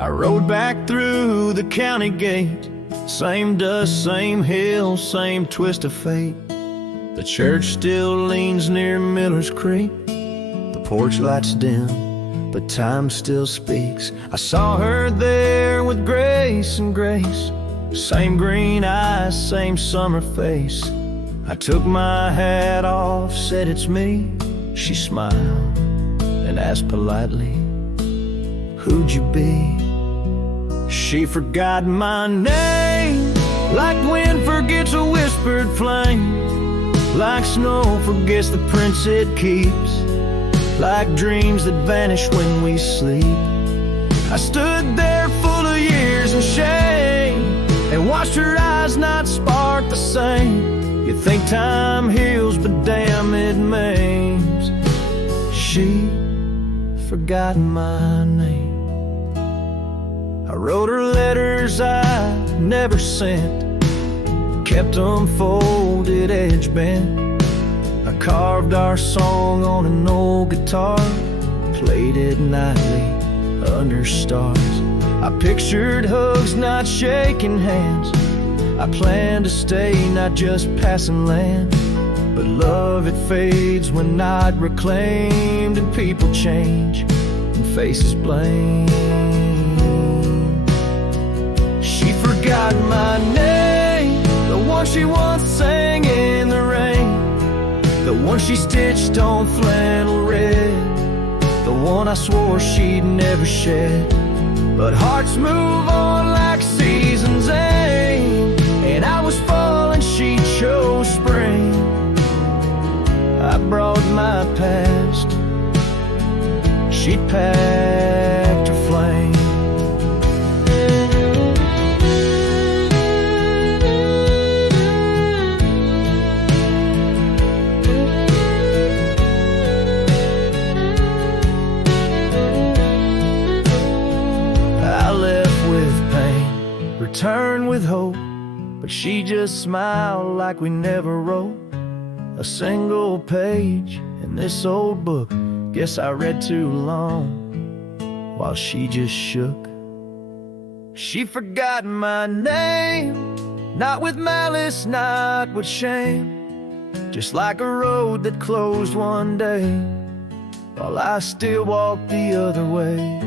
I rode back through the county gate. Same dust, same hill, same twist of fate. The church still leans near Miller's Creek. The porch lights dim, but time still speaks. I saw her there with grace and grace. Same green eyes, same summer face. I took my hat off, said it's me. She smiled and asked politely, who'd you be? She forgot my name, like wind forgets a whispered flame, like snow forgets the prints it keeps, like dreams that vanish when we sleep. I stood there full of years and shame, and watched her eyes not spark the same. You think time heals, but damn it maims. She forgot my name. I wrote her letters I never sent, kept them folded, edge bent. I carved our song on an old guitar, played it nightly under stars. I pictured hugs, not shaking hands. I planned to stay, not just passing land. But love, it fades when not reclaimed, and people change and faces blame. She forgot my name, the one she once sang in the rain, the one she stitched on flannel red, the one I swore she'd never shed. But hearts move on like seasons aim, and I was fall and she chose spring. I brought my past, she packed her flame. Return with hope, but she just smiled like we never wrote a single page in this old book. Guess I read too long while she just shook. She forgot my name, not with malice, not with shame, just like a road that closed one day while I still walked the other way.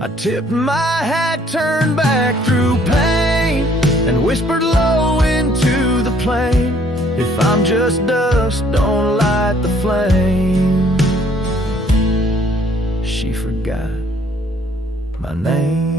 I tipped my hat, turned back through pain, and whispered low into the plain, if I'm just dust, don't light the flame. She forgot my name.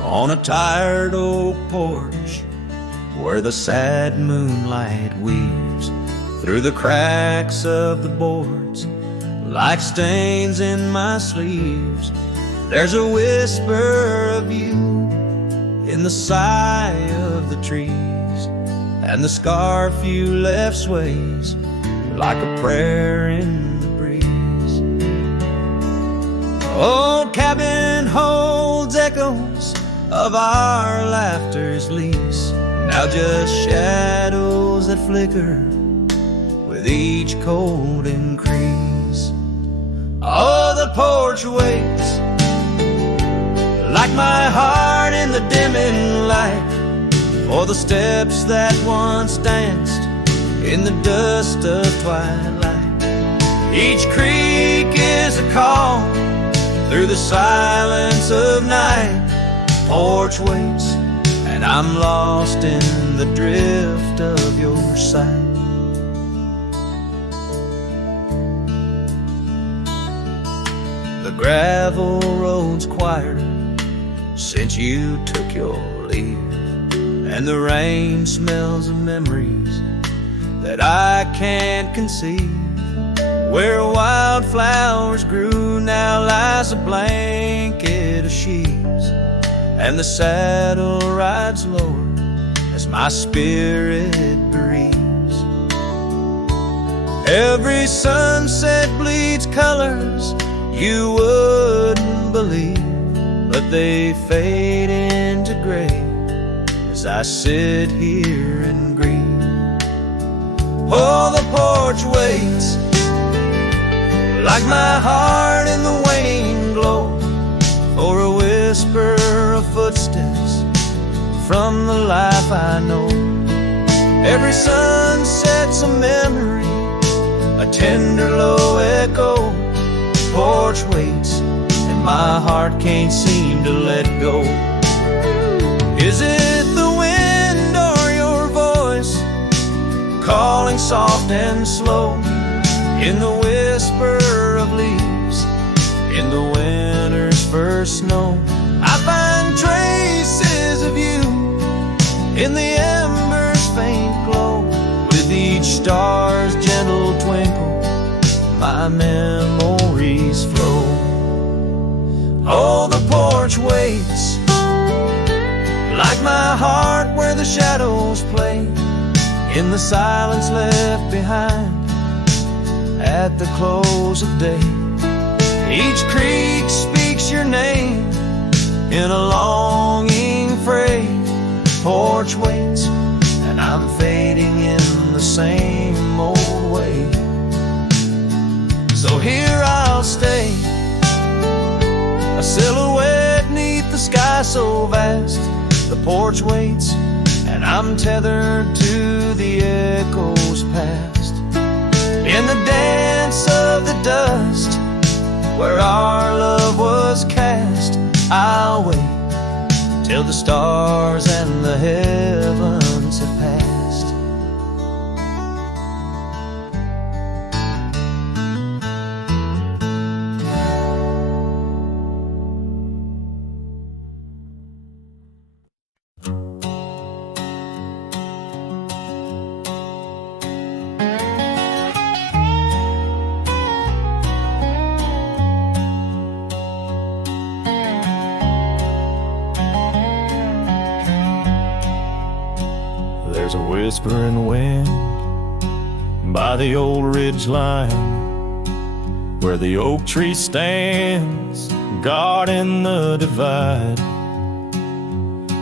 On a tired oak porch, where the sad moonlight weaves through the cracks of the boards like stains in my sleeves, there's a whisper of you in the sigh of the trees, and the scarf you left sways like a prayer in the breeze. Old cabin holds echoes of our laughter's lease, now just shadows that flicker with each cold increase. Oh, the porch waits like my heart in the dimming light, for the steps that once danced in the dust of twilight. Each creak is a call through the silence of night. Porch waits, and I'm lost in the drift of your sight. The gravel road's quieter since you took your leave, and the rain smells of memories that I can't conceive. Where wildflowers grew now lies a blanket of sheaves, and the saddle rides lower as my spirit breathes. Every sunset bleeds colors you wouldn't believe, but they fade into gray as I sit here and grieve. Oh, the porch waits like my heart in the waning glow for a whisper of footsteps from the life I know. Every sunset's a memory, a tender low echo. Porch waits and my heart can't seem to let go. Is it the wind or your voice calling soft and slow in the whisper of leaves in the winter's first snow? I find traces of you in the embers' faint glow. With each star's gentle twinkle, my memories flow. Oh, the porch waits like my heart where the shadows play in the silence left behind at the close of day. Each creek speaks your name in a longing fray. Porch waits and I'm fading in the same old way. So here I'll stay, a silhouette neath the sky so vast. The porch waits and I'm tethered to the echoes past. In the dance of the dust where our love was cast, I'll wait till the stars and the heavens have passed. There's a whispering wind by the old ridge line where the oak tree stands guarding the divide.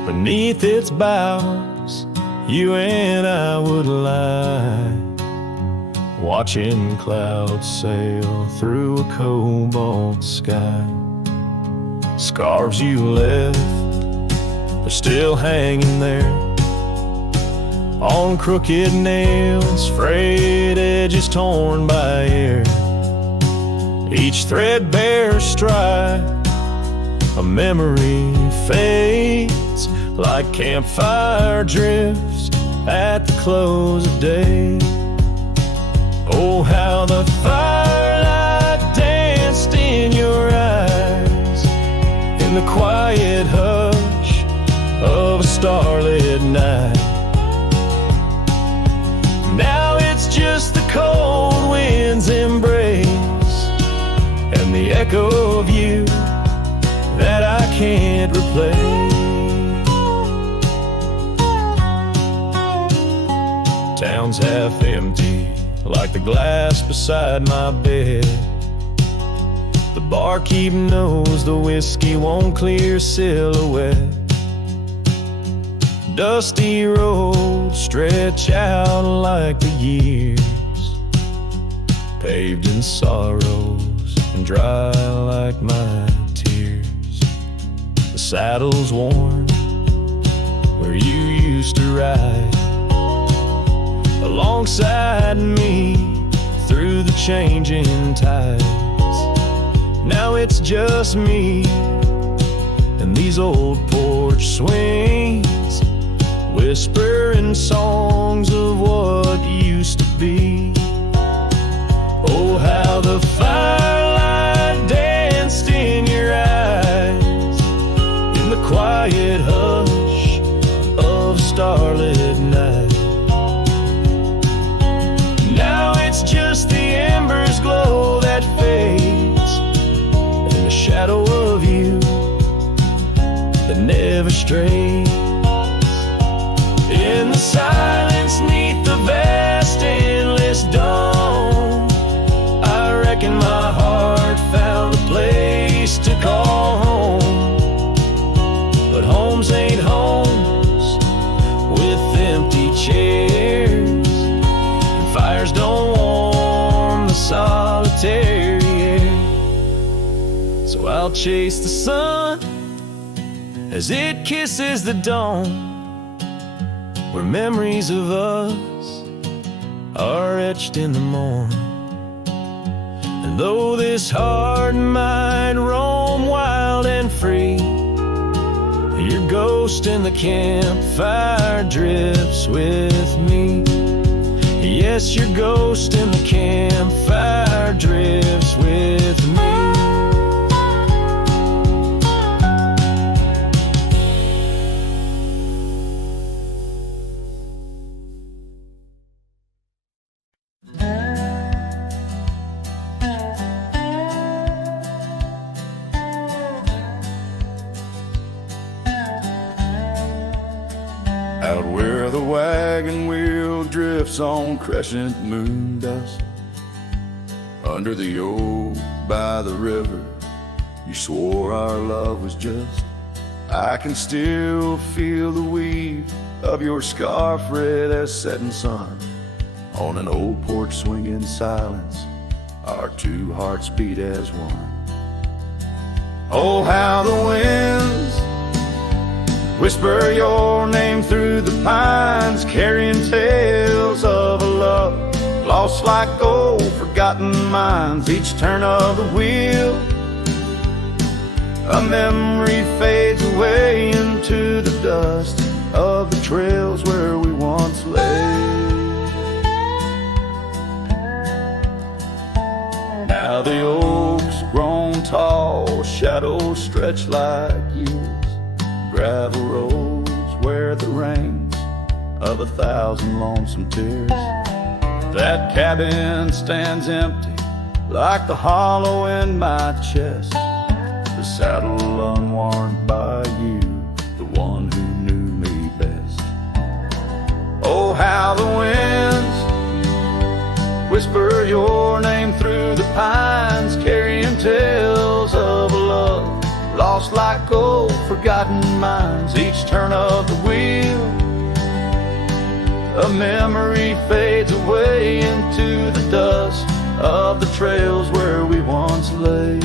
Beneath its boughs you and I would lie, watching clouds sail through a cobalt sky. Scarves you left, they're still hanging there on crooked nails, frayed edges torn by air. Each threadbare stripe, a memory fades like campfire drifts at the close of day. Oh, how the firelight danced in your eyes in the quiet hush of a starlit night. Now it's just the cold wind's embrace and the echo of you that I can't replace. Town's half empty, like the glass beside my bed. The barkeep knows the whiskey won't clear silhouette. Dusty roads stretch out like the years, paved in sorrows and dry like my tears. The saddle's worn where you used to ride alongside me through the changing tides. Now it's just me and these old porch swings, whispering songs of what used to be. Oh, how the firelight danced in your eyes in the quiet hush of a starlit night. Now it's just the embers glow that fades and the shadow of you that never strays. In the silence neath the vast endless dawn, I'll chase the sun as it kisses the dawn, where memories of us are etched in the morn. And though this heart might roam wild and free, your ghost in the campfire drifts with me. Yes, your ghost in the campfire drifts with me. Out where the wagon wheel drifts on crescent moon dust, under the oak by the river, you swore our love was just. I can still feel the weave of your scarf red as setting sun. On an old porch swing in silence, our two hearts beat as one. Oh, how the winds whisper your name through the pines, carrying tales of a love lost like old forgotten mines. Each turn of the wheel, a memory fades away into the dust of the trails where we once lay. Now the oaks grown tall, shadows stretch like years, gravel roads where the rains of 1,000 lonesome tears. That cabin stands empty like the hollow in my chest, the saddle unworn by you, the one who knew me best. Oh, how the winds whisper your name through the pines, carrying tales of a love lost like old forgotten mines. Each turn of the wheel, a memory fades away into the dust of the trails where we once lay.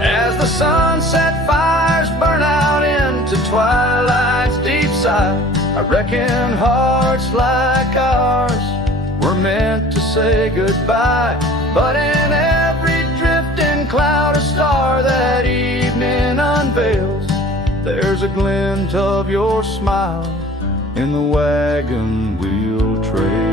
As the sunset fires burn out into twilight's deep side, I reckon hearts like ours were meant to say goodbye. But in every drifting cloud, a star that evening unveils, there's a glint of your smile in the wagon wheel trail.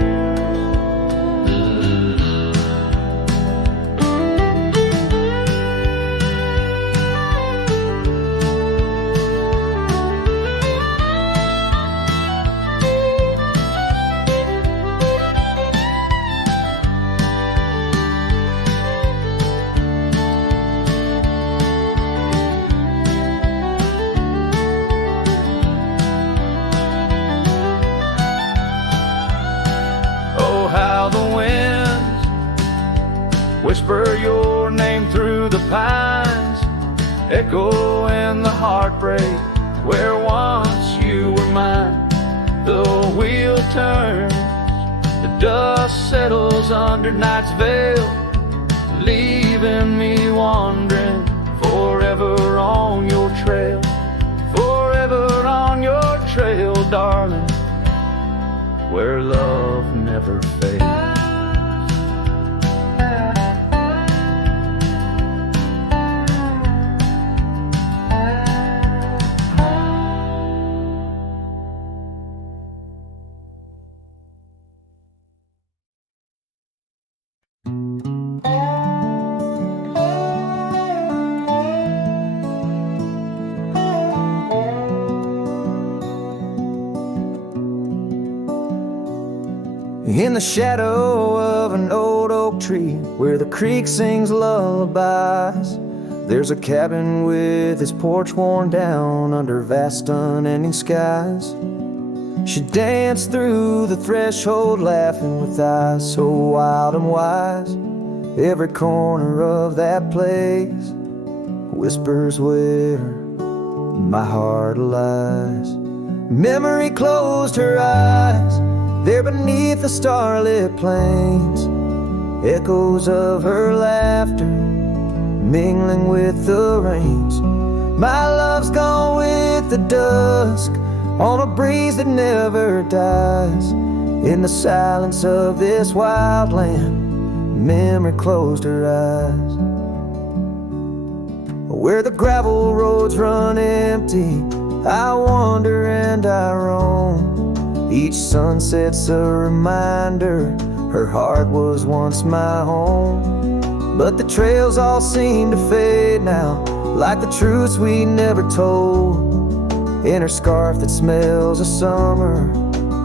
Whisper your name through the pines, echo in the heartbreak where once you were mine. The wheel turns, the dust settles under night's veil, leaving me wandering forever on your trail, forever on your trail, darling, where love never fades. In the shadow of an old oak tree where the creek sings lullabies, there's a cabin with its porch worn down under vast unending skies. She danced through the threshold laughing with eyes so wild and wise. Every corner of that place whispers where my heart lies. Memory closed her eyes there beneath the starlit plains, echoes of her laughter mingling with the rains. My love's gone with the dusk on a breeze that never dies. In the silence of this wild land, memory closed her eyes. Where the gravel roads run empty, I wander and I roam. Each sunset's a reminder her heart was once my home. But the trails all seem to fade now, like the truths we never told. In her scarf that smells of summer,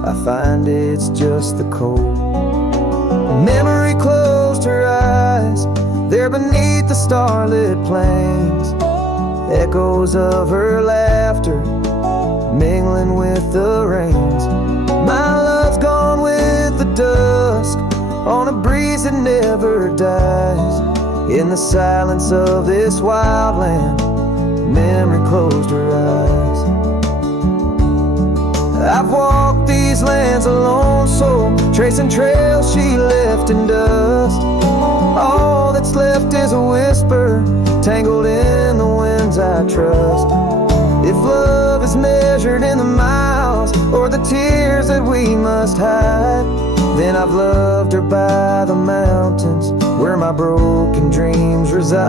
I find it's just the cold. Memory closed her eyes, there beneath the starlit plains. Echoes of her laughter mingling with the rains. My love's gone with the dusk on a breeze that never dies. In the silence of this wild land, memory closed her eyes. I've walked these lands alone, so tracing trails she left in dust. All that's left is a whisper, tangled in the winds I trust. If love is measured in the miles, or the tears that we must hide, then I've loved her by the mountains, where my broken dreams reside.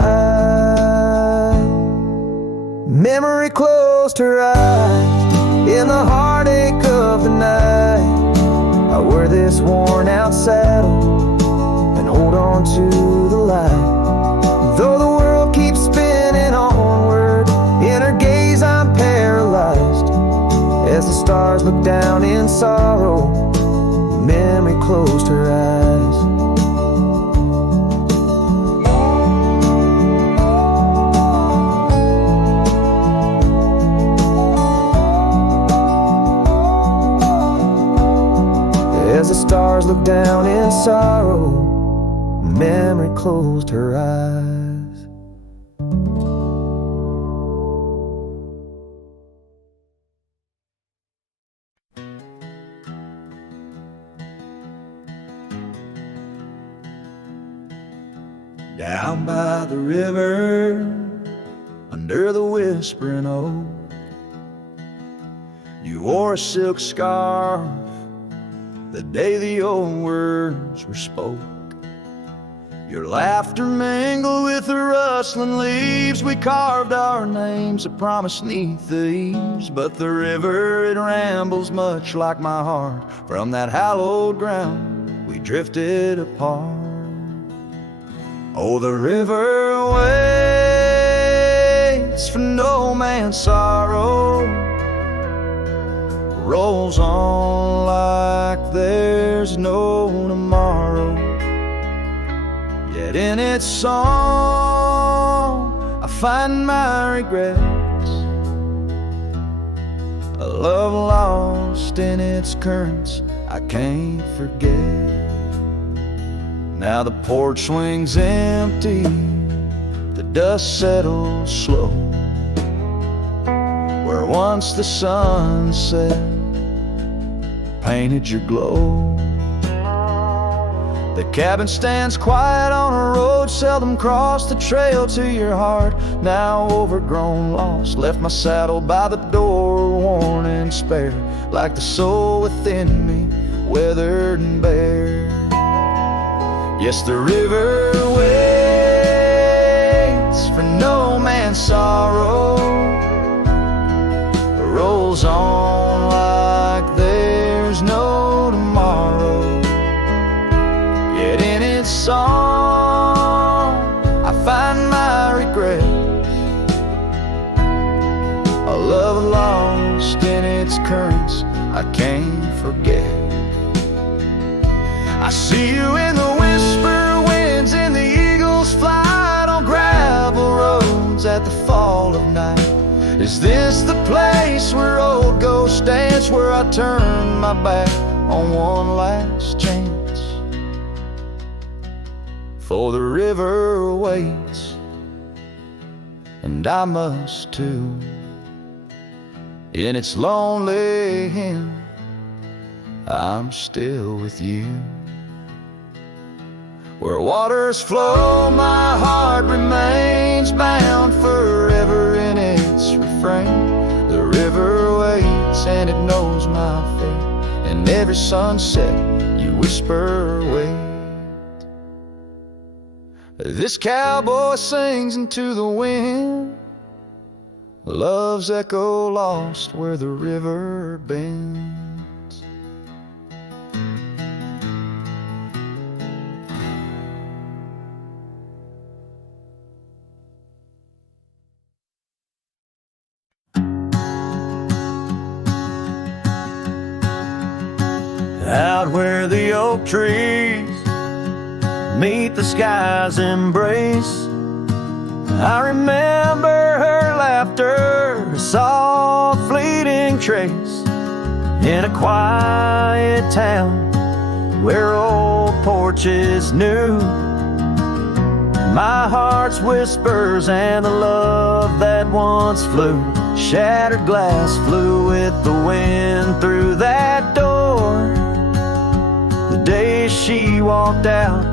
Memory closed her eyes, in the heartache of the night. I wear this worn out saddle and hold on to the light. Though the world keeps spinning onward, in her gaze I'm paralyzed. As the stars look down in sorrow, memory closed her eyes. As the stars look down in sorrow, memory closed her eyes. Down by the river, under the whispering oak, you wore a silk scarf the day the old words were spoke. Your laughter mingled with the rustling leaves. We carved our names, a promise 'neath the eaves. But the river, it rambles much like my heart. From that hallowed ground, we drifted apart. Oh, the river waits for no man's sorrow, rolls on like there's no tomorrow. Yet in its song I find my regrets, a love lost in its currents I can't forget. Now the porch swings empty, the dust settles slow, where once the sunset painted your glow. The cabin stands quiet on a road seldom crossed, the trail to your heart, now overgrown, lost. Left my saddle by the door, worn and spare, like the soul within me, weathered and bare. Yes, the river waits for no man's sorrow, rolls on like there's no tomorrow. Yet in its song I find my regrets, a love lost in its currents I can't forget. I see you in the whisper winds, in the eagle's flight, on gravel roads at the fall of night. Is this the place where old ghosts dance, where I turn my back on one last chance? For the river waits, and I must too. In its lonely hymn, I'm still with you. Where waters flow, my heart remains bound forever in its refrain. The river waits and it knows my fate, and every sunset you whisper wait. This cowboy sings into the wind, love's echo lost where the river bends. Out where the oak trees meet the sky's embrace, I remember her laughter, a soft fleeting trace, in a quiet town where old Porch is new. My heart's whispers and the love that once flew, shattered glass flew with the wind through that door. The day she walked out,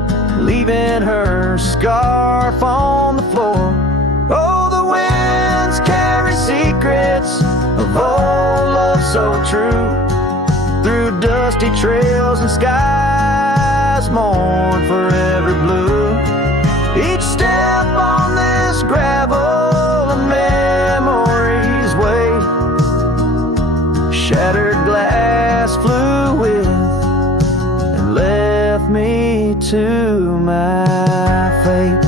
leaving her scarf on the floor. Oh, the winds carry secrets of old love so true, through dusty trails and skies mourn forever blue. Each step on this gravel a memory's way, shattered glass flew with and left me to my fate.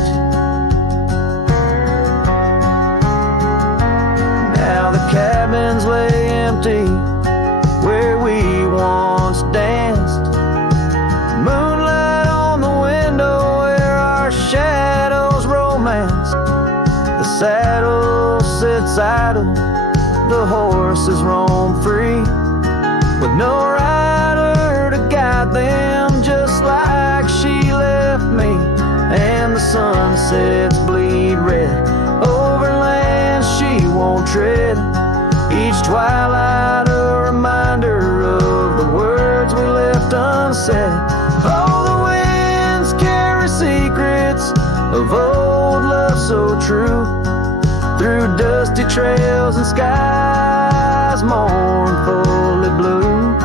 Now the cabins lay empty where we once danced, moonlight on the window where our shadows romanced. The saddle sits idle, the horses roam free, with no rider to guide them, just like she left me. And the sunsets bleed red over land she won't tread, each twilight a reminder of the words we left unsaid. Oh, the winds carry secrets of old love so true, through dusty trails and skies mournfully blue.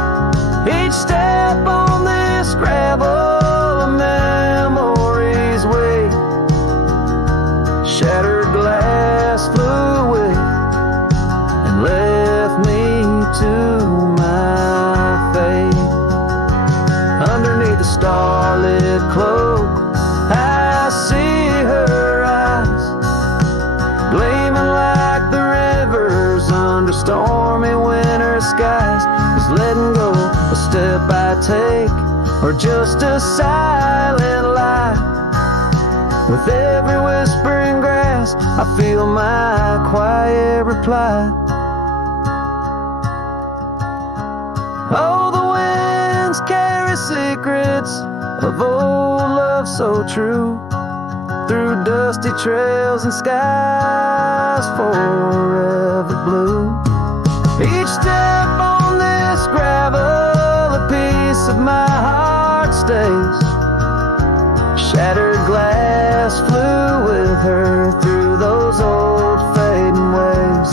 Each step on this gravel a memory's way, shattered glass flew away and left me to my fate. Underneath the starlit cloak I see her eyes, gleaming like the rivers under stormy winter skies. Is letting go a step I take, or just a silent lie? With every whispering grass I feel my quiet reply. Oh, the winds carry secrets of old love so true, through dusty trails and skies forever blue. Each step on this gravel a piece of my heart stays, shattered glass flew with her through those old fading ways.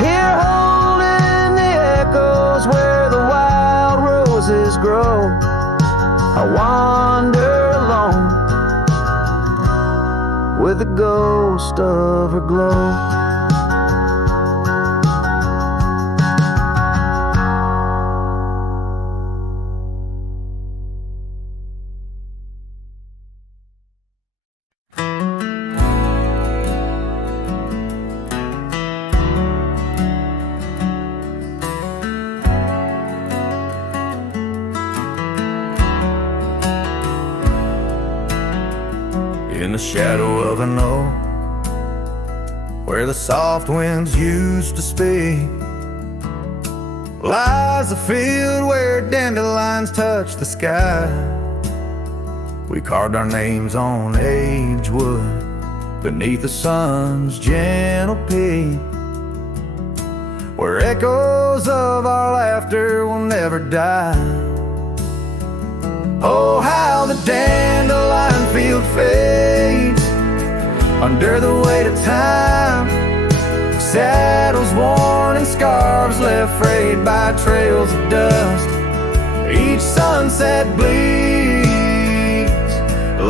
Here holding the echoes where the wild roses grow, I wander alone with the ghost of her glow. In the shadow of an oak, where the soft winds used to speak, lies a field where dandelions touch the sky. We carved our names on aged wood beneath the sun's gentle peak, where echoes of our laughter will never die. Oh, how the dandelions field fades under the weight of time. Saddles worn and scarves left frayed by trails of dust. Each sunset bleeds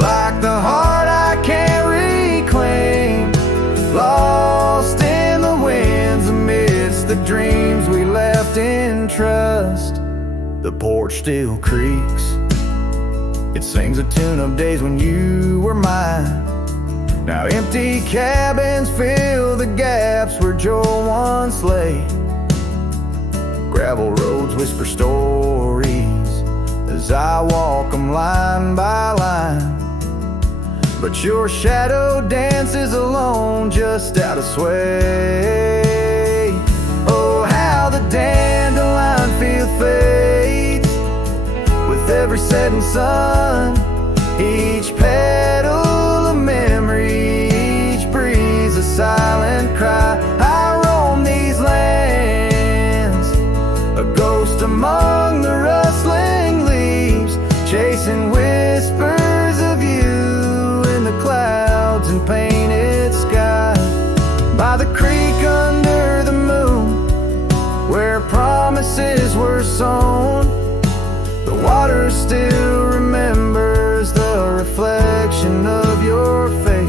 like the heart I can't reclaim, lost in the winds amidst the dreams we left in trust. The porch still creaks, it sings a tune of days when you were mine. Now empty cabins fill the gaps where Joel once lay. Gravel roads whisper stories as I walk them line by line. But your shadow dances alone just out of sway. Oh, how the dandelion field fades with every setting sun. Each petal a memory, each breeze a silent cry. I roam these lands, a ghost among the rustling leaves, chasing whispers of you in the clouds and painted sky. By the creek under the moon, where promises were sown, the water still remembers the reflection of your face.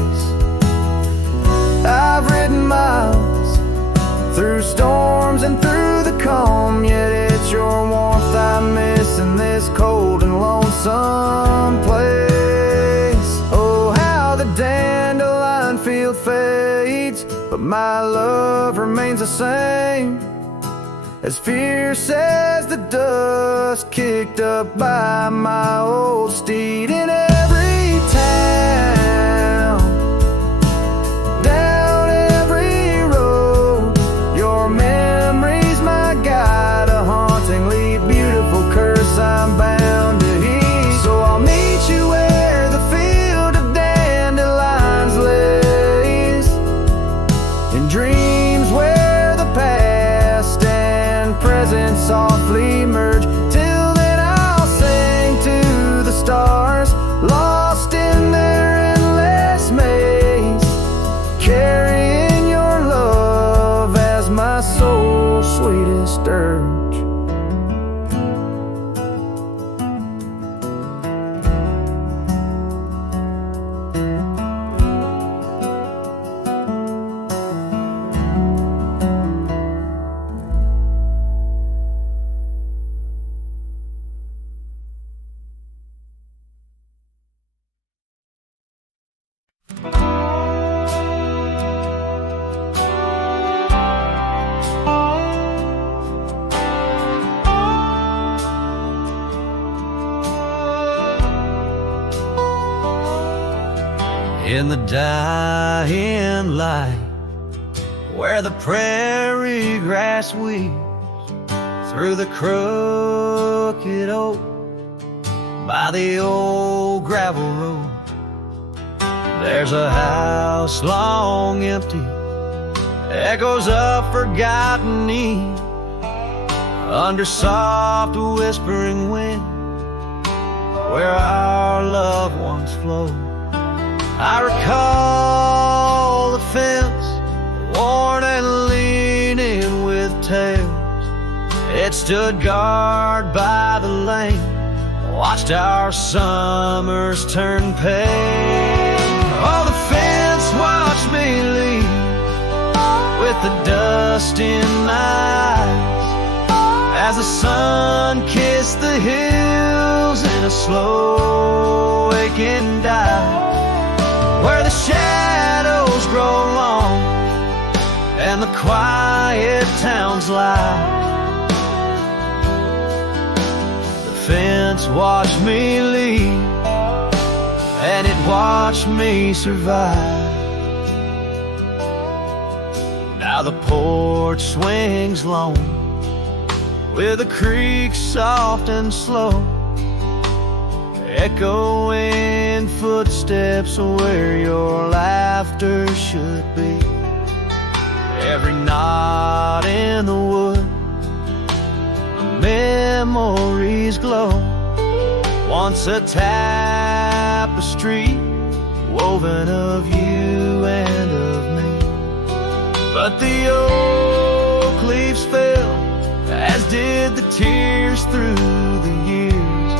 I've ridden miles through storms and through the calm, yet it's your warmth I miss in this cold and lonesome place. Oh, how the dandelion field fades, but my love remains the same, as fierce as the dust kicked up by my old steed. In every town, down every road, your memory's my guide, a hauntingly beautiful curse I'm bound to heed. So I'll meet you where the field of dandelions lays, in dreams where the past and present softly merge. Till then I'll sing to the stars, lost in their endless maze, carrying your love as my soul's sweetest dirge. In the dying light, where the prairie grass weaves through the crooked oak by the old gravel road, there's a house long empty, echoes of forgotten eve under soft whispering wind, where our loved ones flow. I recall the fence, worn and leaning with tails. It stood guard by the lane, watched our summers turn pale. Oh, the fence watched me leave with the dust in my eyes, as the sun kissed the hills in a slow waking dive, where the shadows grow long and the quiet towns lie. The fence watched me leave, and it watched me survive. Now the porch swings long, with the creek soft and slow, echoing footsteps where your laughter should be. Every knot in the wood, memories glow. Once a tapestry woven of you and of me. But the oak leaves fell, as did the tears through the years.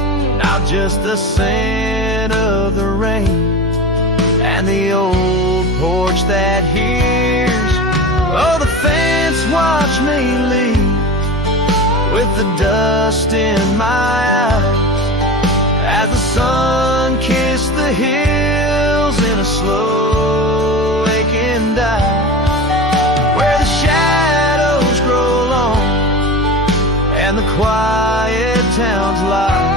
Now just the scent of the rain and the old porch that hears. Oh, the fence watched me leave with the dust in my eyes as the sun kissed the hills in a slow aching dive, where the shadows grow long and the quiet towns lie.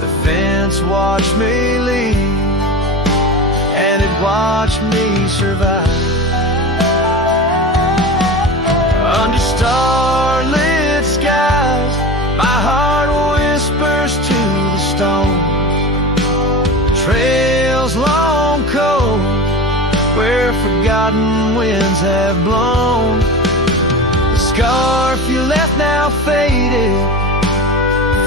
The fence watched me leave and it watched me survive. Under starlit skies, my heart whispers to the stone. Trails long cold, where forgotten winds have blown. The scarf you left now faded,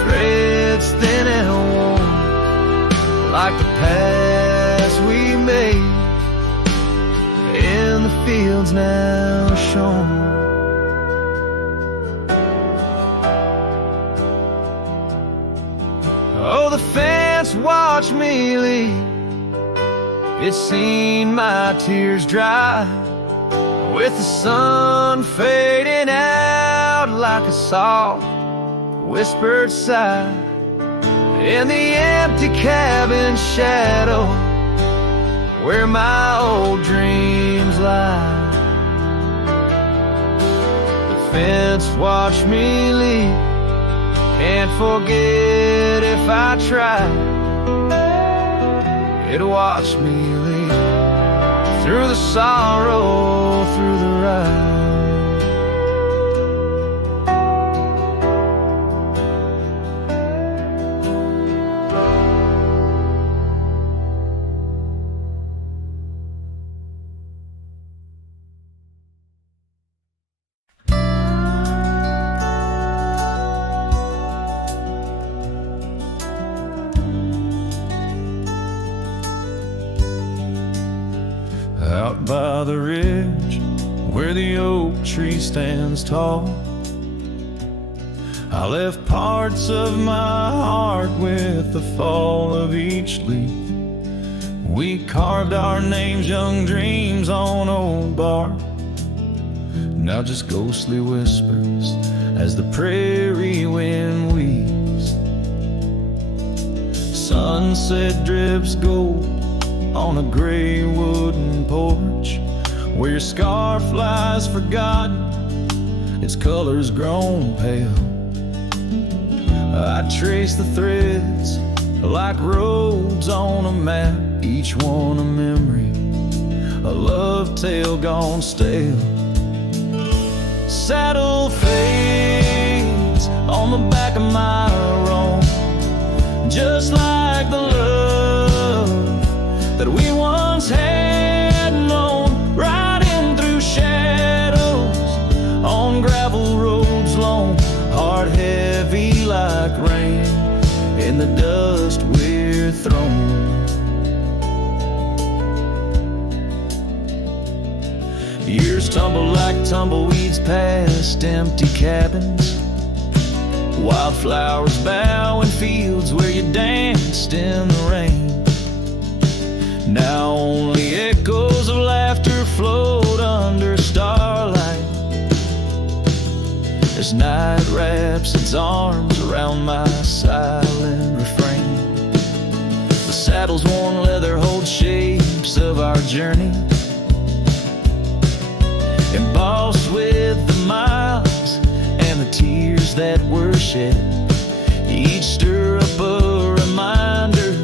threads thin and worn, like the paths we made in the fields now shown. Oh, the fence watched me leave. It's seen my tears dry, with the sun fading out like a soft whispered sigh in the empty cabin shadow where my old dreams lie. The fence watched me leave, can't forget if I try. It watched me leave through the sorrow, through the ride. Out by the ridge where the oak tree stands tall, I left parts of my heart with the fall of each leaf. We carved our names, young dreams on old bark, now just ghostly whispers as the prairie wind weaves. Sunset drips gold on a gray wooden porch, where your scarf lies forgotten, its colors grown pale. I trace the threads like roads on a map, each one a memory, a love tale gone stale. Saddle fades on the back of my roan, just like the love that we once had known, riding through shadows on gravel roads long, heart heavy like rain in the dust we're thrown. Years tumble like tumbleweeds past empty cabins, wildflowers bow in fields where you danced in the rain. Now only echoes of laughter float under starlight as night wraps its arms around my silent refrain. The saddle's worn leather holds shapes of our journey, embossed with the miles and the tears that were shed. Each stirrup a reminder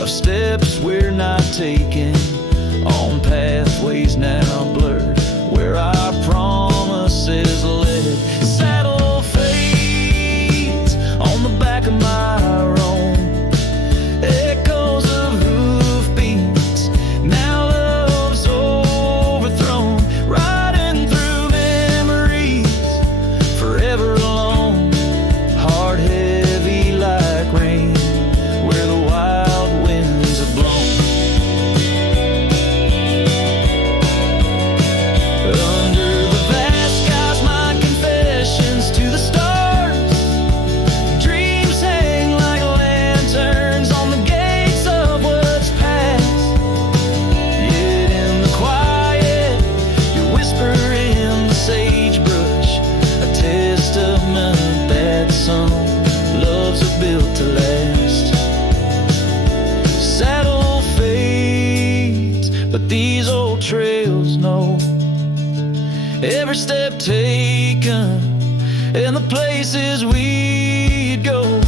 of steps we're not taking, on pathways now blurred where our promises led. Saddle fades on the back of my roan, echoes of hoofbeats, now love's overthrown, riding through memories forever alone, heart heavy like rain where the wild every step taken, and the places we'd go.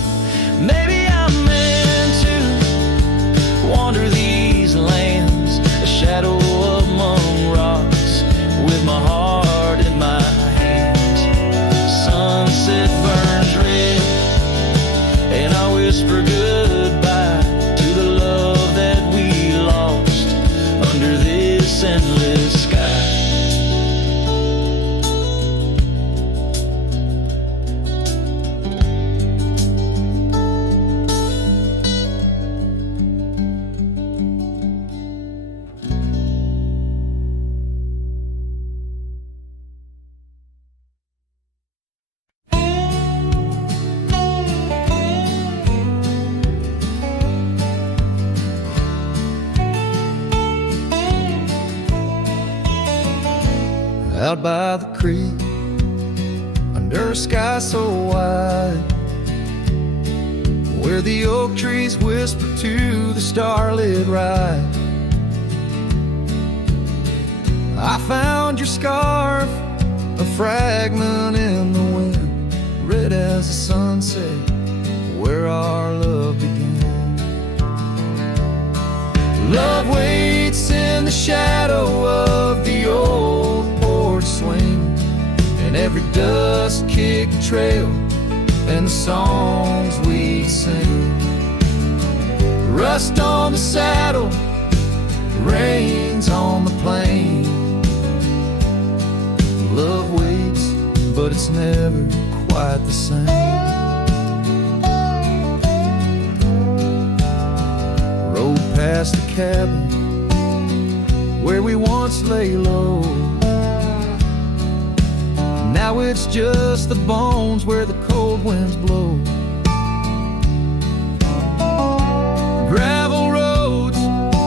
Maybe I'm meant to wander these lands, a shadow among rocks, with my heart in my hands. Sunset burns red, and I whisper goodbye to the love that we lost under this endless sky. Out by the creek, under a sky so wide, where the oak trees whisper to the starlit ride, I found your scarf, a fragment in the wind, red as the sunset, where our love began. Love waits in the shadow of the old porch swing, and every dust-kicked trail, and the songs we sing. Rust on the saddle, rains on the plain. Love waits, but it's never quite the same. Rode past the cabin where we once lay low. Now it's just the bones where the cold winds blow. Gravel roads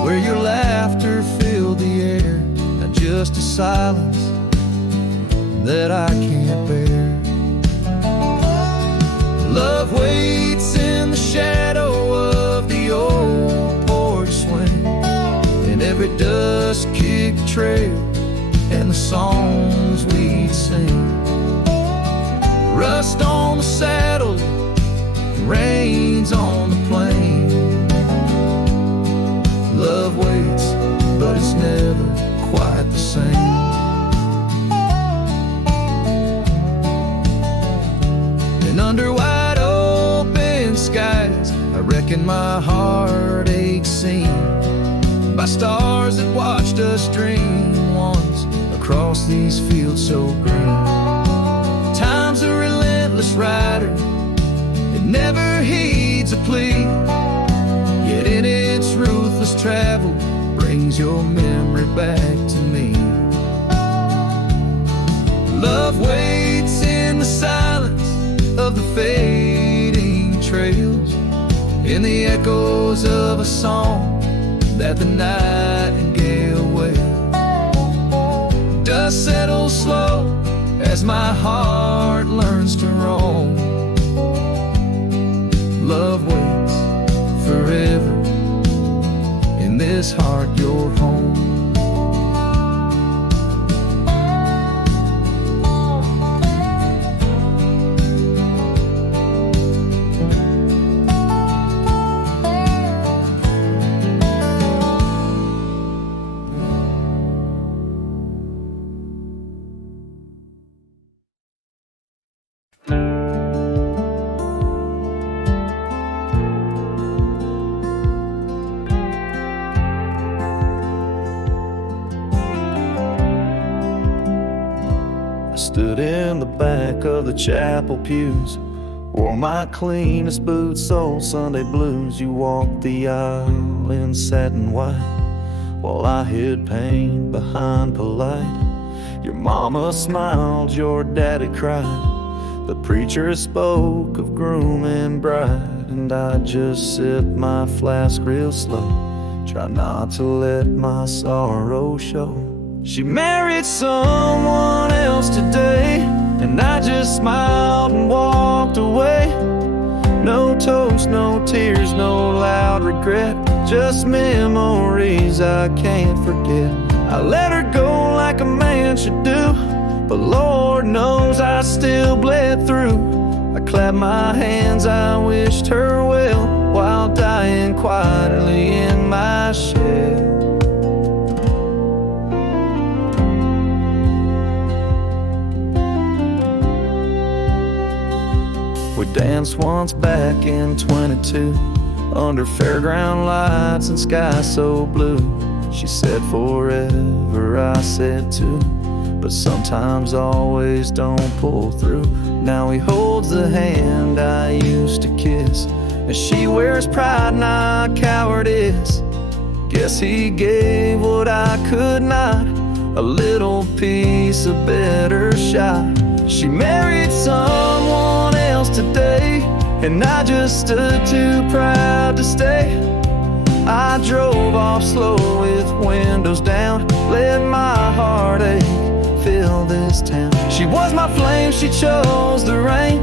where your laughter filled the air, not just a silence that I can't bear. Love waits in the shadow of the old porch swing, and every dust-kicked trail, and the songs we sing. Rust on the saddle, rains on the plain. Love waits, but it's never quite the same. And under wide open skies, I reckon my heartache seen by stars that watched us dream once across these fields so green. Time's a relentless rider, it never heeds a plea, yet in its ruthless travel brings your memory back to me. Love waits in the silence of the fading trails, in the echoes of a song that the nightingale wails. Dust settles slow as my heart learns to roam. Love waits forever, in this heart your home. Stood in the back of the chapel pews, wore my cleanest boots, old Sunday blues. You walked the aisle in satin white, while I hid pain behind polite. Your mama smiled, your daddy cried. The preacher spoke of groom and bride, and I just sipped my flask real slow, try not to let my sorrow show. She married someone else today, and I just smiled and walked away. No toast, no tears, no loud regret, just memories I can't forget. I let her go like a man should do, but Lord knows I still bled through. I clapped my hands, I wished her well, while dying quietly in my shed. We danced once back in 22, under fairground lights and sky so blue. She said forever, I said too, but sometimes always don't pull through. Now he holds the hand I used to kiss, and she wears pride, not cowardice. Guess he gave what I could not, a little piece, a better shot. She married someone else today, and I just stood too proud to stay. I drove off slow with windows down, let my heartache fill this town. She was my flame, she chose the rain,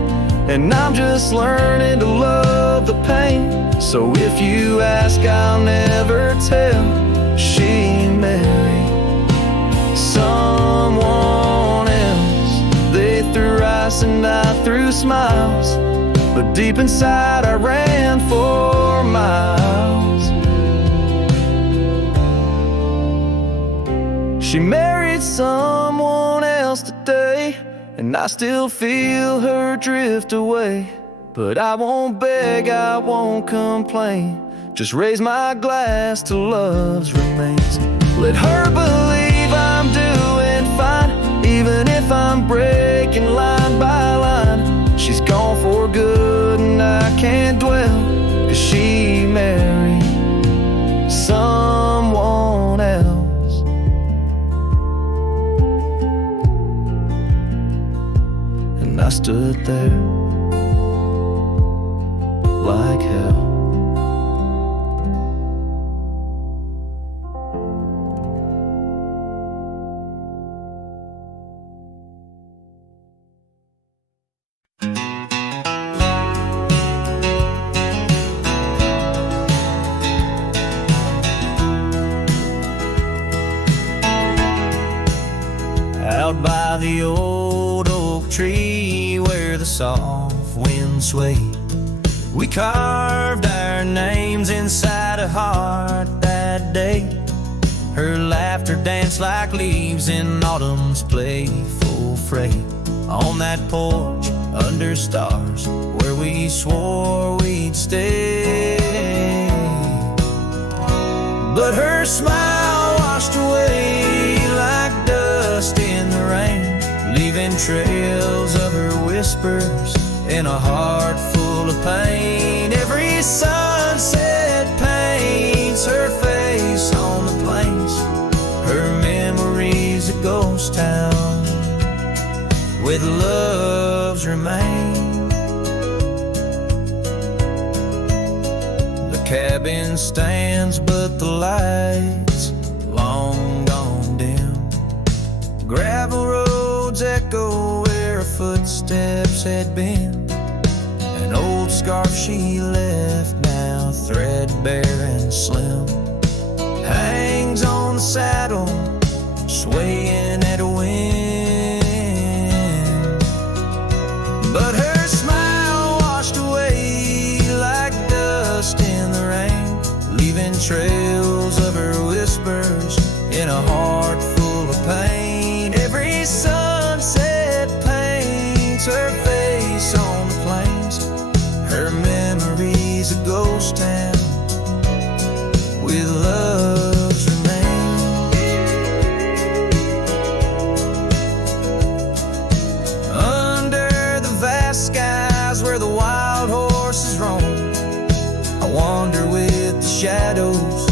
and I'm just learning to love the pain. So if you ask, I'll never tell. She married someone else. They threw rice and I threw smiles, but deep inside I ran for miles. She married someone else today, and I still feel her drift away. But I won't beg, I won't complain, just raise my glass to love's remains. Let her believe I'm doing fine, even if I'm breaking line by line. She's gone for good and I can't dwell, 'cause she married someone else. And I stood there like hell. Out by the old oak tree where the soft wind swayed, we carved our names inside a heart that day. Her laughter danced like leaves in autumn's playful fray. On that porch under stars where we swore we'd stay. But her smile washed away like dust in the rain, leaving trails of her whispers in a heart full of pain. Every sunset paints her face on the plains, her memories a ghost town with love's remain. The cabin stands but the lights long gone dim. Gravel roads echo where her footsteps had been. An old scarf she left, now threadbare and slim, hangs on the saddle, swaying at a wind. But her smile washed away like dust in the rain, leaving trails of her whispers in a heart full of pain. Every sunset paints her face on the plains, her memories a ghost town with love's remain. Under the vast skies where the wild horses roam, I wander with the shadows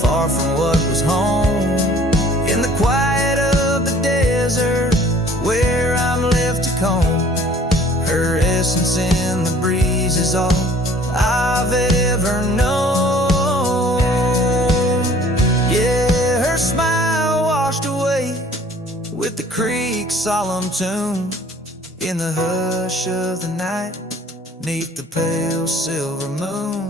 far from what was home. In the quiet of the desert where I'm left to comb, her essence in the breeze is all I've ever known. Yeah, her smile washed away with the creek's solemn tune. In the hush of the night, neath the pale silver moon.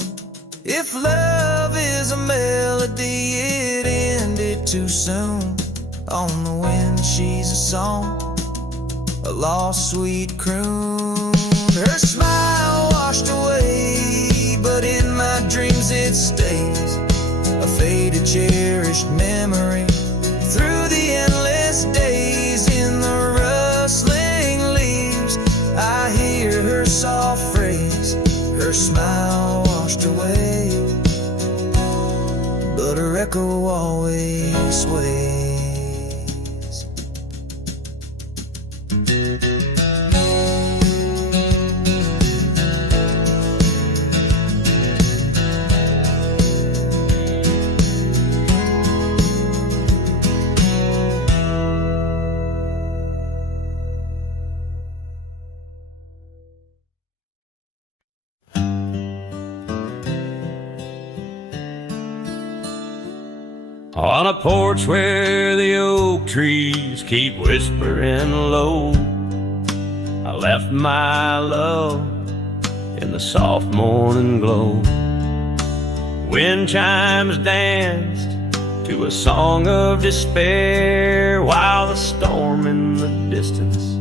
If love is a melody, it ended too soon. On the wind she's a song, lost sweet croon. Her smile washed away, but in my dreams it stays, a faded, cherished memory. Through the endless days, in the rustling leaves, I hear her soft phrase, her smile washed away, but her echo always sways. On a porch where the oak trees keep whispering low, I left my love in the soft morning glow. Wind chimes danced to a song of despair, while the storm in the distance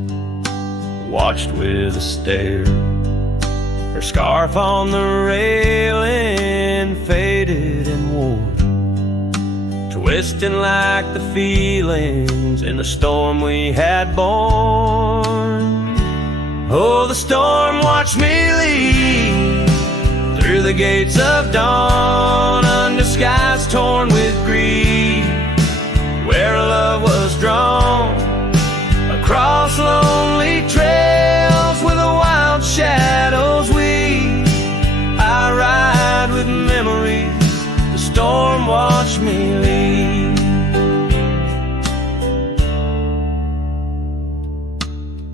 watched with a stare. Her scarf on the railing faded and wore, twisting like the feelings in the storm we had borne. Oh, the storm watched me leave through the gates of dawn, under skies torn with grief, where love was drawn, across lonely trails where the wild shadows weave. I ride with memories, the storm watched me leave.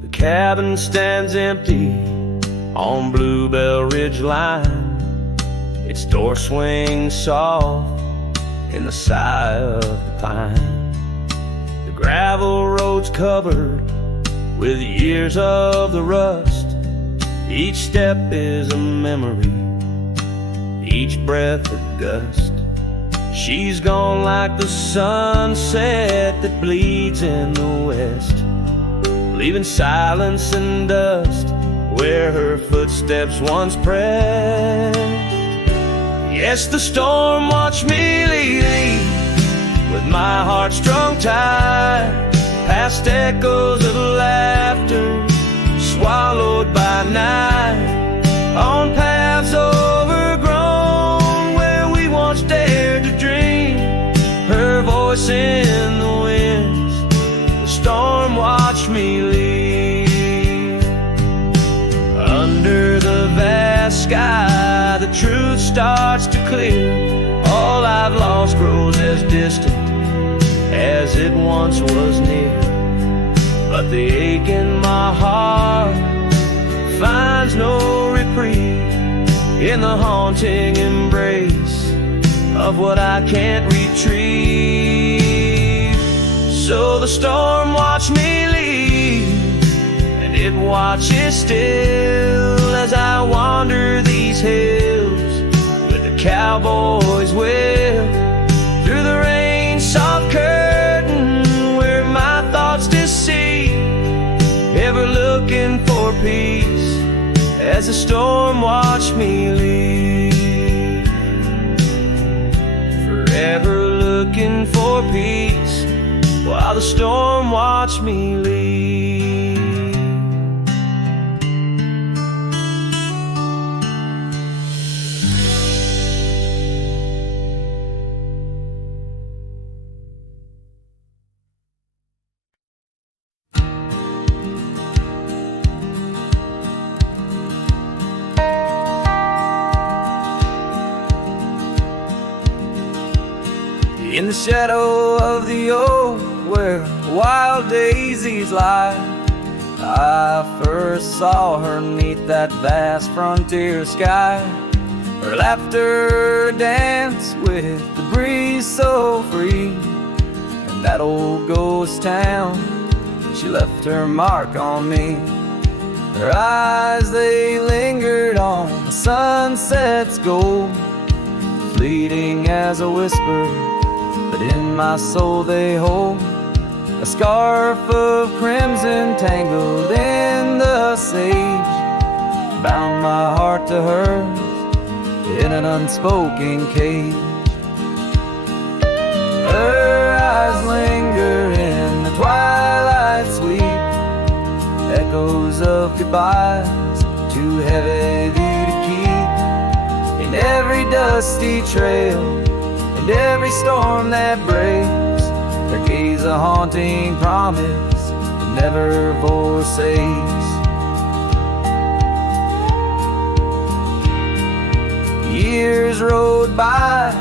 The cabin stands empty on Bluebell Ridge line, its door swings soft in the sigh of the pine. The gravel road's covered with years of the rust, each step is a memory, each breath a gust. She's gone like the sunset that bleeds in the west, leaving silence and dust where her footsteps once pressed. Yes, the storm watched me leave with my heart strung tight, past echoes of laughter swallowed by night, on paths overgrown where we once dared to dream. Her voice in the winds, the storm watched me leave. Under the vast sky, the truth starts to clear. All I've lost grows as distant as it once was near, but the ache in my heart finds no reprieve in the haunting embrace of what I can't retrieve. So the storm watched me leave, and it watches still as I wander these hills with the cowboy's will, through the rain soft curtain where my thoughts deceive, ever looking for peace as the storm watched me leave. Forever looking for peace while the storm watched me leave. In the shadow of the oak where wild daisies lie, I first saw her neath that vast frontier sky. Her laughter danced with the breeze so free, and that old ghost town, she left her mark on me. Her eyes, they lingered on the sunset's gold, fleeting as a whisper, but in my soul they hold a scarf of crimson tangled in the sage, bound my heart to hers in an unspoken cage. Her eyes linger in the twilight sweet, echoes of goodbyes too heavy to keep. In every dusty trail and every storm that breaks, her gaze a haunting promise that never forsakes. Years rode by,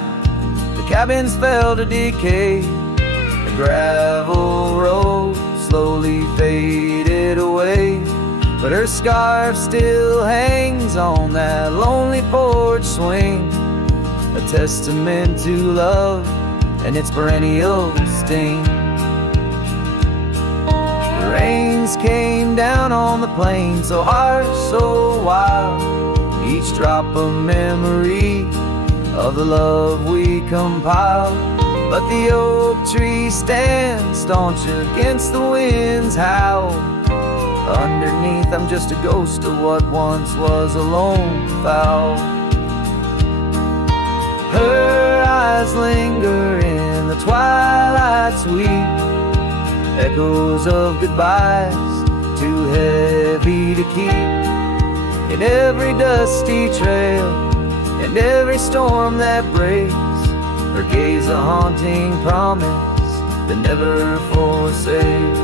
the cabins fell to decay, the gravel road slowly faded away, but her scarf still hangs on that lonely porch swing, a testament to love and its perennial sting. The rains came down on the plain, so harsh, so wild, each drop a memory of the love we compiled. But the oak tree stands staunch against the wind's howl. Underneath I'm just a ghost of what once was a lone fowl. Her eyes linger in the twilight sweet, echoes of goodbyes too heavy to keep. In every dusty trail and every storm that breaks, her gaze a haunting promise that never forsakes.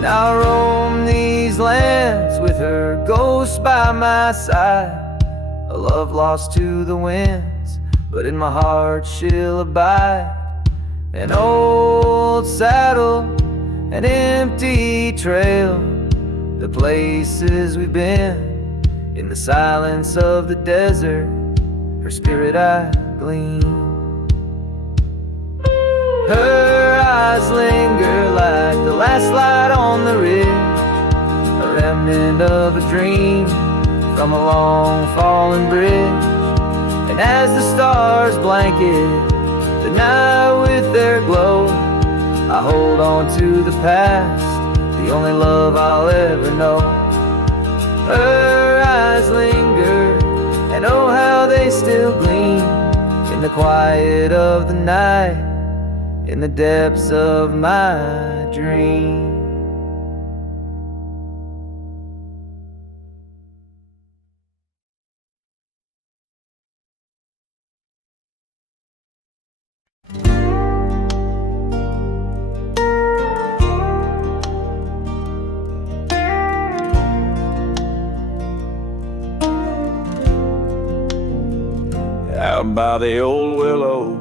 Now I roam these lands with her ghost by my side, a love lost to the winds, but in my heart she'll abide. An old saddle, an empty trail, the places we've been, in the silence of the desert, her spirit I glean. Her eyes linger like the last light on the ridge, a remnant of a dream from a long fallen bridge. And as the stars blanket the night with their glow, I hold on to the past, the only love I'll ever know. Her eyes linger, and oh how they still gleam in the quiet of the night, in the depths of my dream. Out by the old willow,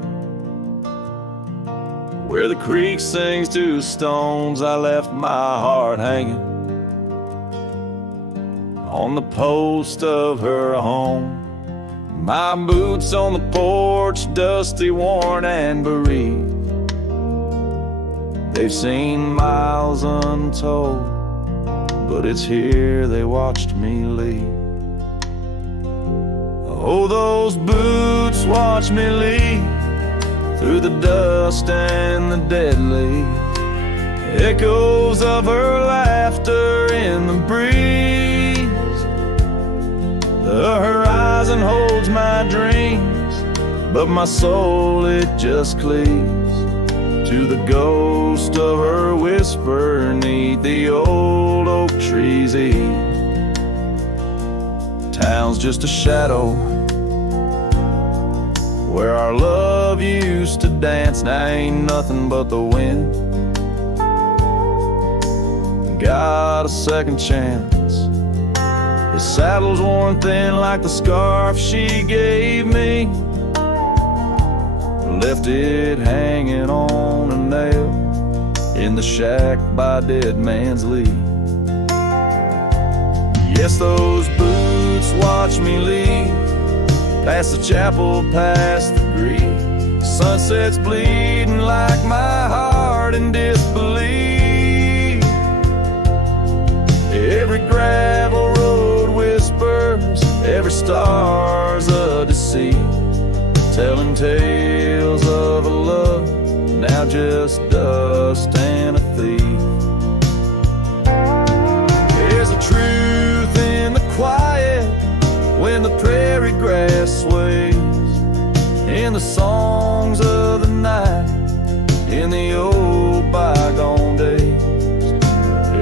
where the creek sings to stones, I left my heart hanging on the post of her home. My boots on the porch, dusty, worn, and bereaved. They've seen miles untold, but it's here they watched me leave. Oh, those boots watch me leave through the dust and the dead leaves, echoes of her laughter in the breeze. The horizon holds my dreams, but my soul, it just cleaves to the ghost of her whisper 'neath the old oak tree's eaves. Town's just a shadow where our love used to dance. Now ain't nothing but the wind. Got a second chance. His saddle's worn thin like the scarf she gave me. Left it hanging on a nail in the shack by Dead Man's Leave. Yes, those boots watch me leave, past the chapel, past the grief. Sunset's bleeding like my heart in disbelief. Every gravel road whispers stars of deceit, telling tales of a love now just dust and a thief. There's a truth in the quiet when the prairie grass sways, in the songs of the night, in the old bygone days.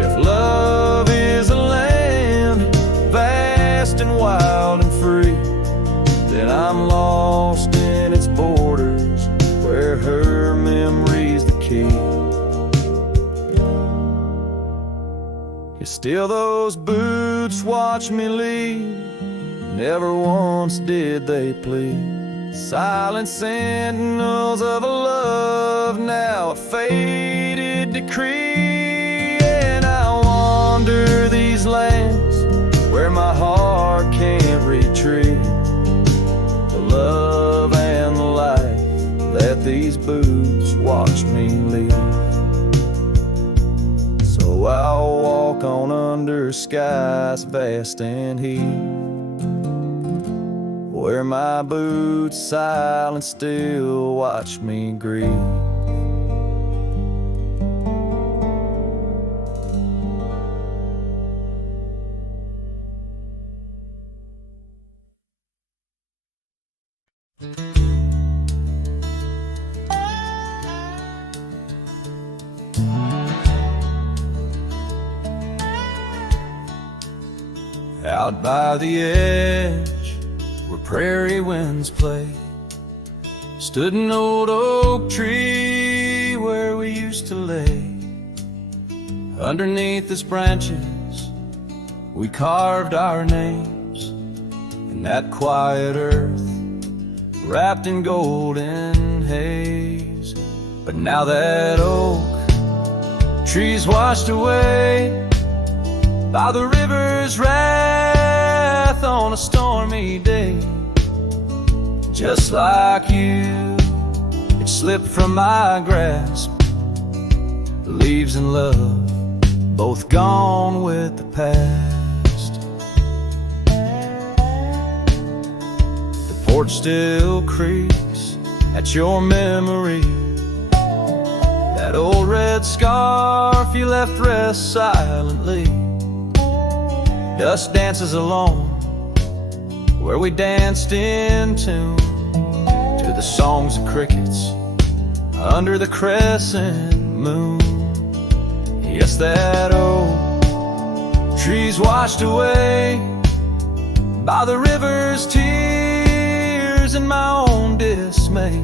If love is a land vast and wild and free, then I'm lost in its borders, where her memory's the key. Yet still those boots watch me leave, never once did they plead. Silent sentinels of a love, now a faded decree. And I wander these lands where my heart can't retreat the love and the life that these boots watch me leave. So I'll walk on under skies vast and heat, where my boots silent still watch me grieve. Out by the edge where prairie winds play, stood an old oak tree where we used to lay. Underneath its branches we carved our names in that quiet earth wrapped in golden haze. But now that oak tree's washed away by the river's wrath on a stormy day. Just like you, it slipped from my grasp. The leaves and love, both gone with the past. The porch still creaks at your memory. That old red scarf you left rests silently. Dust dances alone where we danced in tune to the songs of crickets under the crescent moon. Yes, that old tree's washed away by the river's tears and my own dismay.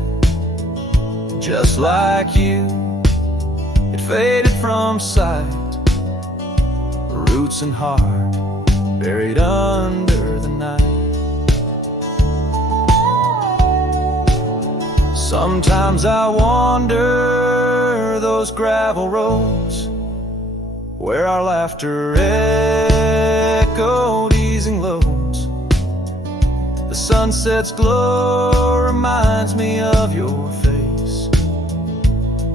Just like you, it faded from sight, roots and heart buried under the night. Sometimes I wander those gravel roads where our laughter echoed easing loads. The sunset's glow reminds me of your face,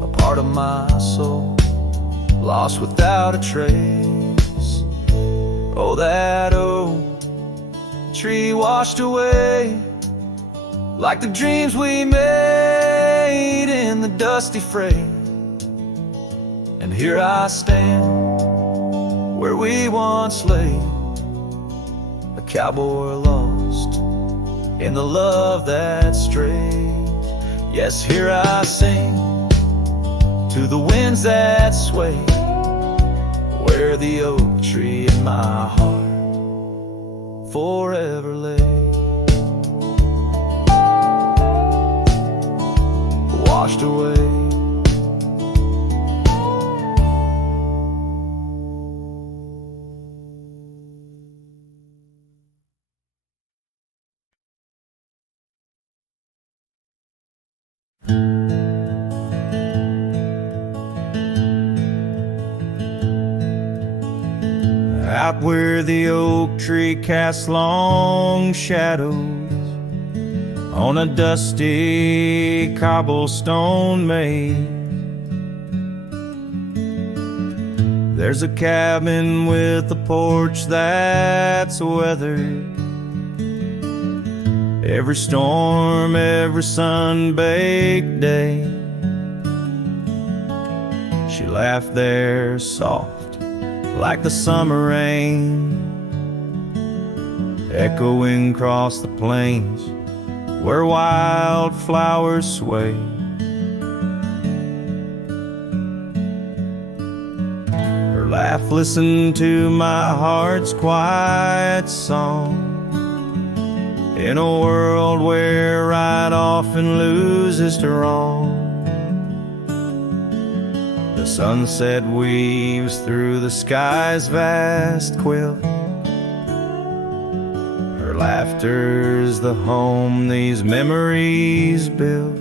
a part of my soul lost without a trace. Oh, that old tree washed away like the dreams we made in the dusty fray. And here I stand where we once lay, a cowboy lost in the love that strayed. Yes, here I sing to the winds that sway, where the oak tree in my heart forever lay. Washed away. Out where the oak tree casts long shadows on a dusty cobblestone maze, there's a cabin with a porch that's weathered every storm, every sun-baked day. She laughed there soft like the summer rain, echoing across the plains where wildflowers sway. Her laugh listened to my heart's quiet song, in a world where right often loses to wrong. The sunset weaves through the sky's vast quilt. Her laughter's the home these memories build.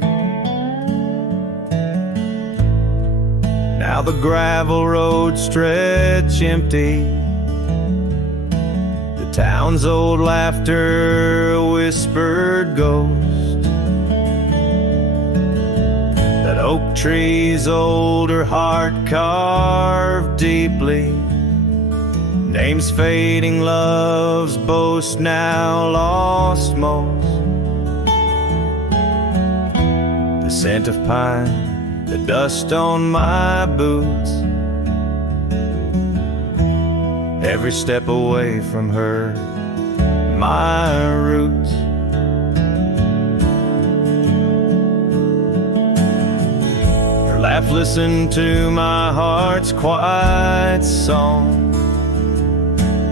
Now the gravel roads stretch empty, the town's old laughter a whispered ghost. That oak tree's older heart carved deeply, names fading, love's boast now lost most. The scent of pine, the dust on my boots, every step away from her, my roots. Her laugh listened to my heart's quiet song,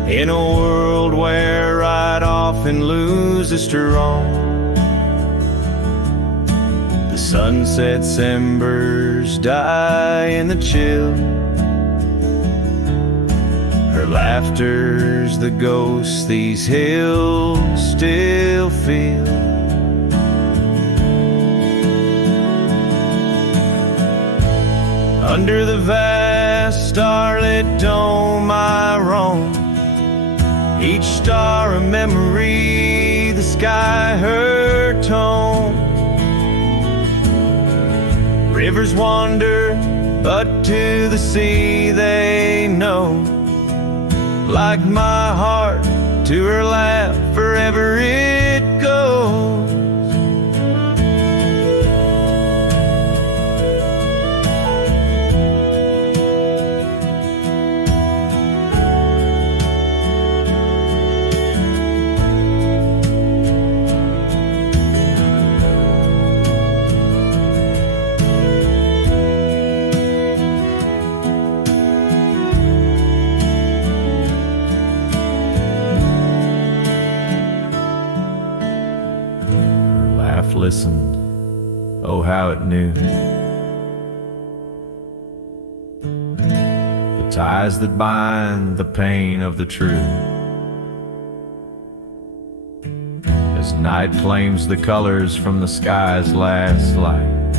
in a world where right often loses to wrong. The sunset's embers die in the chill, her laughter's the ghost these hills still feel. Under the vast starlit dome I roam, each star a memory, the sky her tone. Rivers wander, but to the sea they know. Like my heart, to her laugh, forever it goes. Listened, oh how it knew the ties that bind the pain of the true. As night claims the colors from the sky's last light,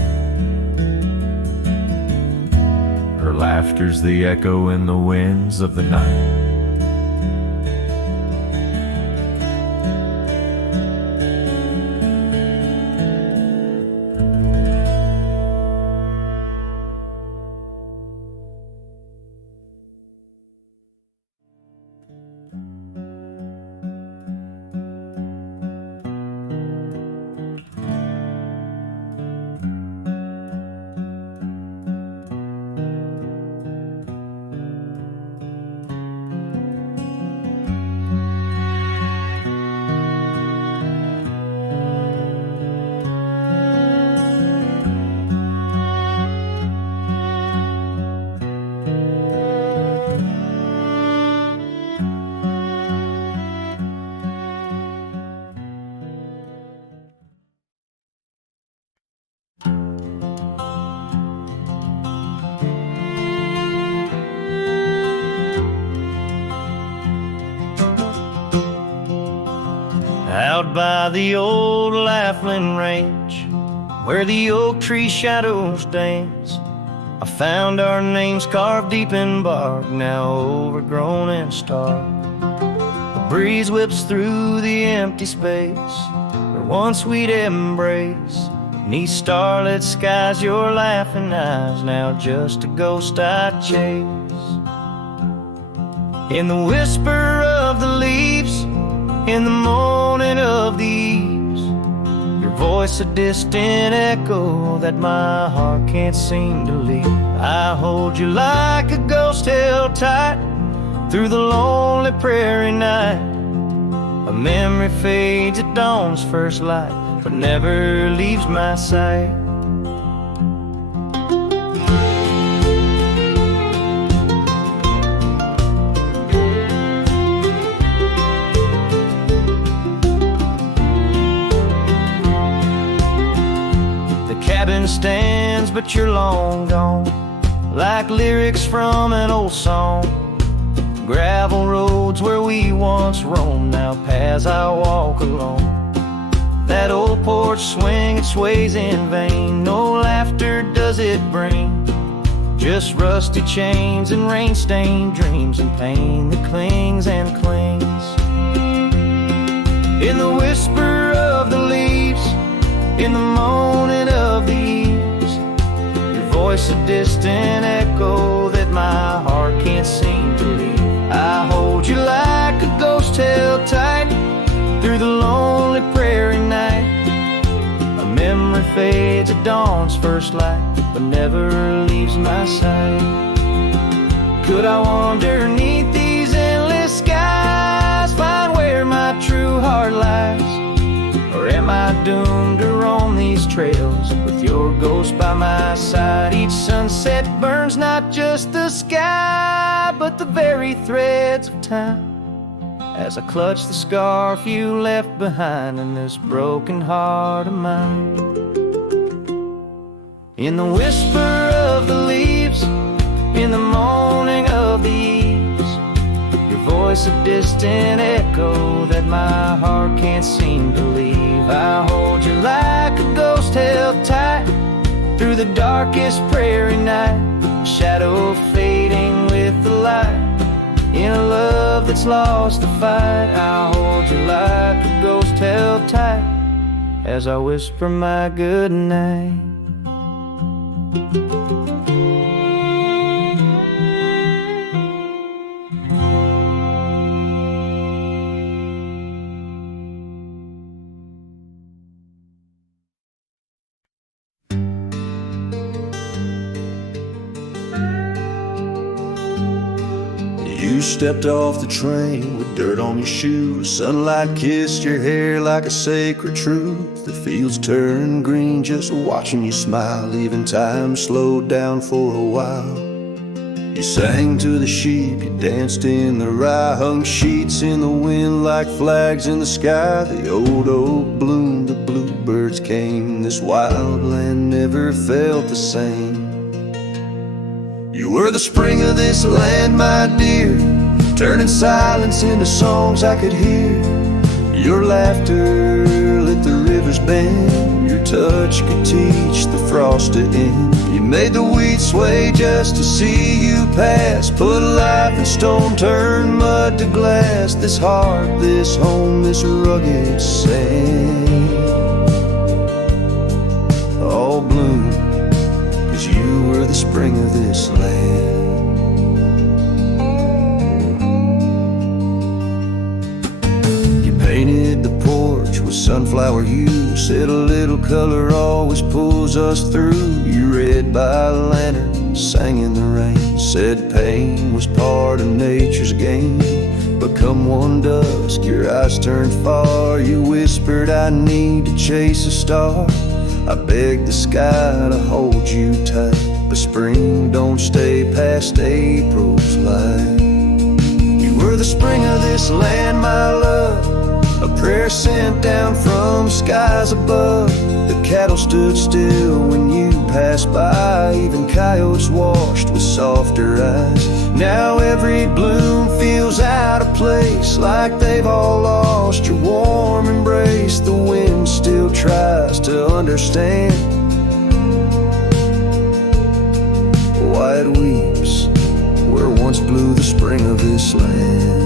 her laughter's the echo in the winds of the night. Out by the old Laughlin Range, where the oak tree shadows dance, I found our names carved deep in bark, now overgrown and stark. A breeze whips through the empty space where once we'd embrace. Beneath starlit skies, your laughing eyes, now just a ghost I chase. In the whisper of the leaves, in the moaning of the eaves, voice a distant echo that my heart can't seem to leave. I hold you like a ghost held tight through the lonely prairie night. A memory fades at dawn's first light, but never leaves my sight. Cabin stands, but you're long gone, like lyrics from an old song. Gravel roads where we once roamed, now paths I walk alone. That old porch swing, it sways in vain. No laughter does it bring, just rusty chains and rain-stained dreams and pain that clings and clings. In the whisper of the leaves, in the moaning of the eaves, your voice a distant echo that my heart can't seem to leave. I hold you like a ghost held tight through the lonely prairie night. A memory fades at dawn's first light, but never leaves my sight. Could I wander neath these endless skies, find where my true heart lies? Or am I doomed to roam these trails with your ghost by my side? Each sunset burns not just the sky, but the very threads of time, as I clutch the scarf you left behind in this broken heart of mine. In the whisper of the leaves, in the moaning of the eaves, your voice a distant echo that my heart can't seem to leave. I hold you like a ghost held tight through the darkest prairie night, shadow fading with the light, in a love that's lost the fight. I hold you like a ghost held tight as I whisper my good night. You stepped off the train with dirt on your shoes. Sunlight kissed your hair like a sacred truth. The fields turned green just watching you smile. Even time slowed down for a while. You sang to the sheep, you danced in the rye, hung sheets in the wind like flags in the sky. The old oak bloomed, the bluebirds came. This wild land never felt the same. You were the spring of this land, my dear, turning silence into songs I could hear. Your laughter lit the river's bend, your touch could teach the frost to end. You made the wheat sway just to see you pass, put life in stone, turn mud to glass. This heart, this home, this rugged sand, all bloom, 'cause you were the spring of this land. You painted the porch with sunflower hue, said a little color always pulls us through. You read by lantern, sang in the rain, said pain was part of nature's game. But come one dusk, your eyes turned far. You whispered, I need to chase a star. I begged the sky to hold you tight, but spring don't stay past April's light. You were the spring of this land, my love, a prayer sent down from skies above. The cattle stood still when you passed by, even coyotes washed with softer eyes. Now every bloom feels out of place, like they've all lost your warm embrace. The wind still tries to understand why it weeps where once blew the spring of this land.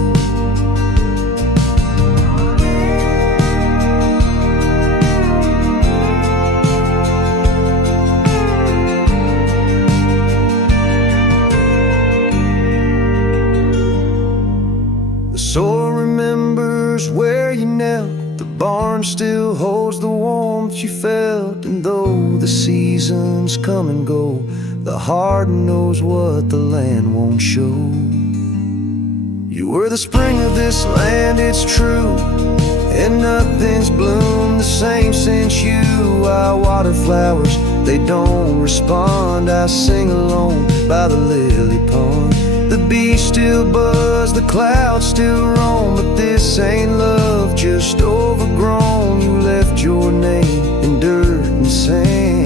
The soil remembers where you knelt, the barn farm still holds the warmth you felt. And though the seasons come and go, the heart knows what the land won't show. You were the spring of this land, it's true, and nothing's bloomed the same since you. I water flowers, they don't respond. I sing alone by the lily pond. The bees still buzz, the clouds still roam, but this ain't love, just overgrown. You left your name in dirt and sand.